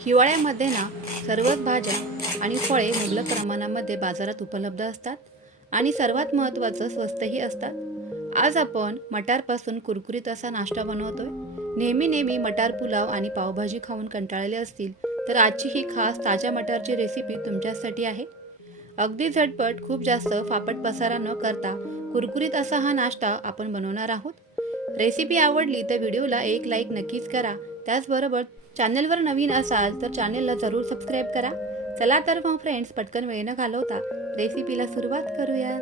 हिवाळ्यामध्ये ना सर्वच भाज्या आणि फळे मुबलक प्रमाणामध्ये बाजारात उपलब्ध असतात आणि सर्वात महत्त्वाचं स्वस्तही असतात. आज आपण मटारपासून कुरकुरीत असा नाश्ता बनवतोय. नेहमी नेहमी मटार पुलाव आणि पावभाजी खाऊन कंटाळले असतील तर आजची ही खास ताज्या मटारची रेसिपी तुमच्यासाठी आहे. अगदी झटपट खूप जास्त फापट पसारा न करता कुरकुरीत असा हा नाश्ता आपण बनवणार आहोत. रेसिपी आवडली तर व्हिडिओला एक लाईक नक्कीच करा त्याचबरोबर चॅनलवर नवीन असाल तर चॅनलला जरूर सबस्क्राईब करा. चला तर मग फ्रेंड्स पटकन वेळ न घालवता रेसिपीला सुरुवात करूया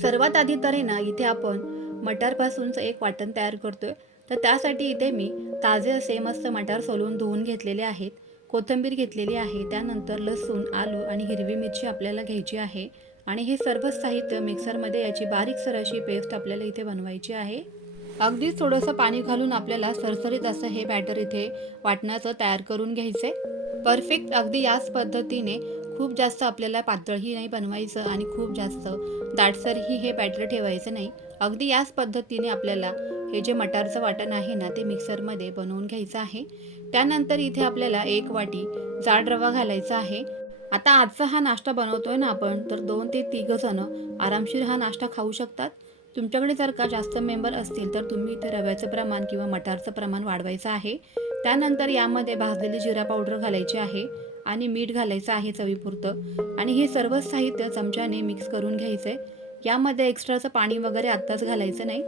सर्वात आधी तर आहे ना इथे आपण मटारपासूनचं एक वाटण तयार करतोय. तर त्यासाठी इथे मी ताजे असे मस्त मटार सोलून धुवून घेतलेले आहेत. कोथिंबीर घेतलेली आहे. त्यानंतर लसूण आलू आणि हिरवी मिरची आपल्याला घ्यायची आहे. आणि हे सर्व साहित्य मिक्सरमध्ये याची बारीकसर अशी पेस्ट आपल्याला इथे बनवायची आहे. अगदीच थोडंसं पाणी घालून आपल्याला सरसरीत असं हे बॅटर इथे वाटणाचं तयार करून घ्यायचे. परफेक्ट अगदी याच पद्धतीने खूप जास्त आपल्याला पातळही नाही बनवायचं आणि खूप जास्त दाटसरही हे बॅटर ठेवायचं नाही. अगदी याच पद्धतीने आपल्याला हे जे मटारचं वाटण आहे ना ते मिक्सरमध्ये बनवून घ्यायचं आहे. त्यानंतर इथे आपल्याला एक वाटी जाड रवा घालायचा आहे. आता आजचा हा नाश्ता बनवतोय ना आपण तर दोन ते तिघ जण आरामशीर हा नाश्ता खाऊ शकतात. तुमच्याकडे जर का जास्त मेंबर असतील तर तुम्ही इथे रव्याचं प्रमाण किंवा मटारचं प्रमाण वाढवायचं आहे. त्यानंतर यामध्ये भाजलेली जिरा पावडर घालायची आहे आणि मीठ घालायचं आहे चवीपुरतं. आणि हे सर्व साहित्य चमच्याने मिक्स करून घ्यायचं आहे यामध्ये एक्स्ट्राचं पाणी वगैरे आत्ताच घालायचं नाही.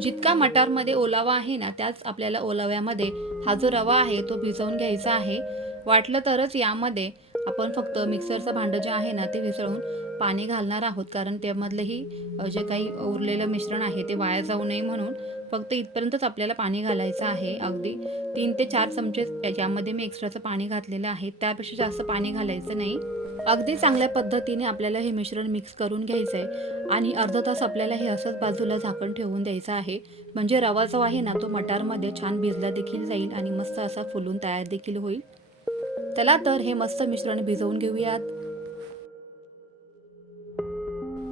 जितका मटारमध्ये ओलावा आहे ना त्याच आपल्याला ओलाव्यामध्ये हा जो रवा आहे तो भिजवून घ्यायचा आहे. वाटलं तरच यामध्ये आपण फक्त मिक्सरचं भांडं जे आहे ना ते विसळून पाणी घालणार आहोत. कारण त्यामधलंही जे काही उरलेलं मिश्रण आहे ते वाया जाऊ नये म्हणून फक्त इथपर्यंतच आपल्याला पाणी घालायचं आहे. अगदी तीन ते चार चमचे यामध्ये मी एक्स्ट्राचं पाणी घातलेलं आहे. त्यापेक्षा जास्त पाणी घालायचं नाही. अगदी चांगल्या पद्धतीने आपल्याला हे मिश्रण मिक्स करून घ्यायचं आहे आणि अर्धा तास आपल्याला हे असंच बाजूला झाकण ठेवून द्यायचं आहे. म्हणजे रवा जो आहे ना तो मटारमध्ये छान भिजला देखील जाईल आणि मस्त असा फुलून तयार देखील होईल. चला तर हे मस्त मिश्रण भिजवून घेऊयात.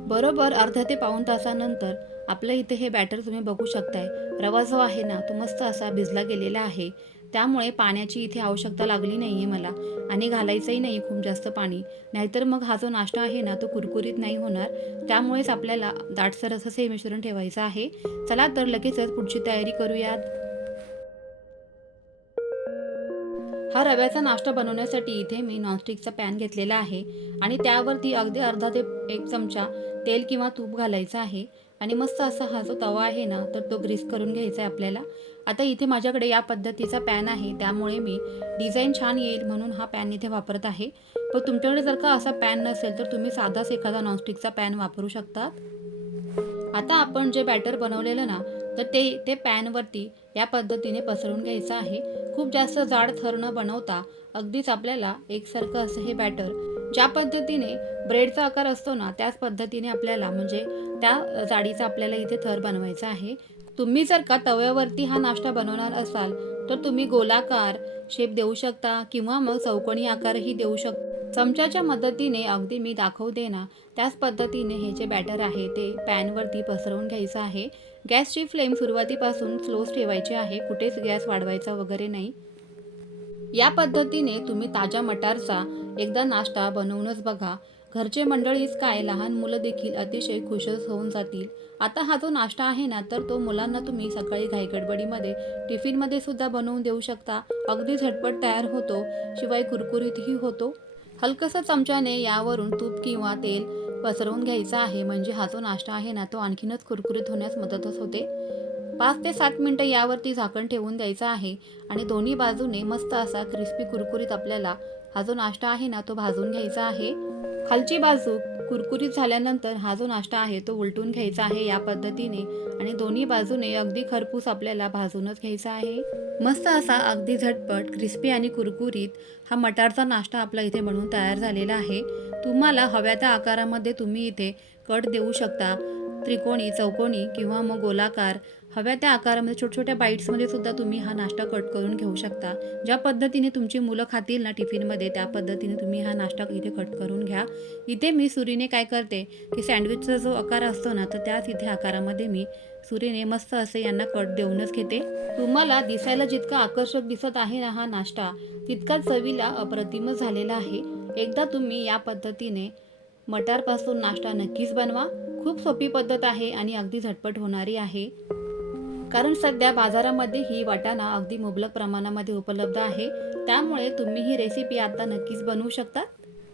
बरोबर अर्धा ते पाऊण तासानंतर आपलं इथे हे बॅटर तुम्ही बघू शकताय. रवा जो आहे ना तो मस्त असा भिजला गेलेला आहे. त्यामुळे पाण्याची इथे आवश्यकता लागली नाही आहे मला आणि घालायचंही नाही खूप जास्त पाणी. नाहीतर मग हा जो नाश्ता आहे ना तो कुरकुरीत नाही होणार. त्यामुळेच आपल्याला दाटसर असं हे मिश्रण ठेवायचं आहे. चला तर लगेचच पुढची तयारी करूयात. हा रव्याचा नाश्ता बनवण्यासाठी इथे मी नॉनस्टिकचा पॅन घेतलेला आहे आणि त्यावरती अगदी अर्धा ते एक चमचा तेल किंवा तूप घालायचं आहे. आणि मस्त असा हा जो तवा आहे ना तर तो ग्रीस करून घ्यायचा आहे आपल्याला. आता इथे माझ्याकडे या पद्धतीचा पॅन आहे त्यामुळे मी डिझाईन छान येईल म्हणून हा पॅन इथे वापरत आहे. पण तुमच्याकडे जर का असा पॅन नसेल तर तुम्ही साधाच एखादा नॉनस्टिकचा पॅन वापरू शकतात. आता आपण जे बॅटर बनवलेलं ना तर ते ते पॅनवरती या पद्धतीने पसरून घ्यायचं आहे. खूप जास्त जाड थर न बनवता अगदीच आपल्याला एकसारखं असं हे बॅटर ज्या पद्धतीने ब्रेडचा आकार असतो ना त्याच पद्धतीने आपल्याला म्हणजे त्या जाडीचा आपल्याला इथे थर बनवायचा आहे. तुम्ही जर का तव्यावरती हा नाश्ता बनवणार असाल तर तुम्ही गोलाकार शेप देऊ शकता किंवा मग चौकोनी आकारही देऊ शकता. चमच्याच्या मदतीने अगदी मी दाखवते ना. त्याच पद्धतीने हे जे बॅटर आहे ते पॅनवरती पसरवून घ्यायचं आहे. गॅसची फ्लेम सुरुवातीपासून स्लोच ठेवायची आहे. कुठेच गॅस वाढवायचा वगैरे नाही. या पद्धतीने तुम्ही ताज्या मटारचा एकदा नाश्ता बनवूनच बघा. घरचे मंडळीच काय लहान मुलं देखील अतिशय खुशच होऊन जातील. आता हा जो नाश्ता आहे ना तर तो मुलांना तुम्ही सकाळी घाईगडबडीमध्ये टिफिनमध्ये सुद्धा बनवून देऊ शकता. अगदी झटपट तयार होतो. शिवाय कुरकुरीतही होतो. हलकसं चमच्याने यावरून तूप किंवा तेल पसरवून घ्यायचं आहे. म्हणजे हा जो नाश्ता आहे ना तो आणखीनच कुरकुरीत होण्यास मदतच होते. पाच ते सात मिनटं यावरती झाकण ठेवून द्यायचं आहे आणि दोन्ही बाजूने मस्त असा क्रिस्पी कुरकुरीत आपल्याला हा जो नाश्ता आहे ना तो भाजून घ्यायचा आहे. खालची बाजू कुरकुरीत झाल्यानंतर हा जो नाश्ता आहे तो उलटून घ्यायचा आहे या पद्धतीने आणि दोन्ही बाजूने अगदी खरपूस आपल्याला भाजूनच घ्यायचा आहे. मस्त असा अगदी झटपट क्रिस्पी आणि कुरकुरीत हा मटारचा नाश्ता आपला इथे बनवून तयार झालेला आहे. तुम्हाला हव्या त्या आकारामध्ये तुम्ही इथे कट देऊ शकता. त्रिकोणी चौकोनी किंवा मग गोलाकार हव्या त्या आकारामध्ये छोट्या छोट्या बाईट्समध्ये सुद्धा तुम्ही हा नाश्ता कट करून घेऊ शकता. ज्या पद्धतीने तुमची मुलं खातील ना टिफिनमध्ये त्या पद्धतीने तुम्ही हा नाश्ता इथे कट करून घ्या. इथे मी सुरीने काय करते की सँडविचचा जो आकार असतो ना तर त्याच इथे आकारामध्ये मी सुरीने मस्त असे यांना कट देऊनच घेते. तुम्हाला दिसायला जितका आकर्षक दिसत आहे ना हा नाश्ता तितकाच चवीला अप्रतिमच झालेला आहे. एकदा तुम्ही या पद्धतीने मटारपासून नाश्ता नक्कीच बनवा. खूप सोपी पद्धत आहे आणि अगदी झटपट होणारी आहे. कारण सध्या बाजारामध्ये ही वाटाणा अगदी मुबलक प्रमाणामध्ये उपलब्ध आहे. त्यामुळे तुम्ही ही रेसिपी आता नक्कीच बनवू शकतात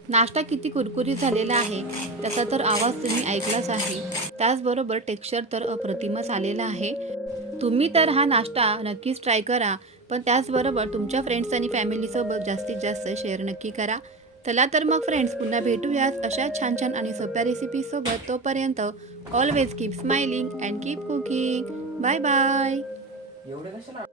नाश्ता किती कुरकुरीत झालेला आहे त्याचा तर आवाज तुम्ही ऐकलाच आहे. त्याचबरोबर टेक्स्चर तर अप्रतिमच आलेला आहे. तुम्ही तर हा नाश्ता नक्कीच ट्राय करा पण त्याचबरोबर तुमच्या फ्रेंड्स आणि फॅमिलीसोबत जास्तीत जास्त शेअर नक्की करा. चला तर मग फ्रेंड्स पुन्हा भेटूयात अशा छान छान आणि सोप्या रेसिपीसोबत तोपर्यंत always keep smiling and keep cooking bye bye एवढे कशाला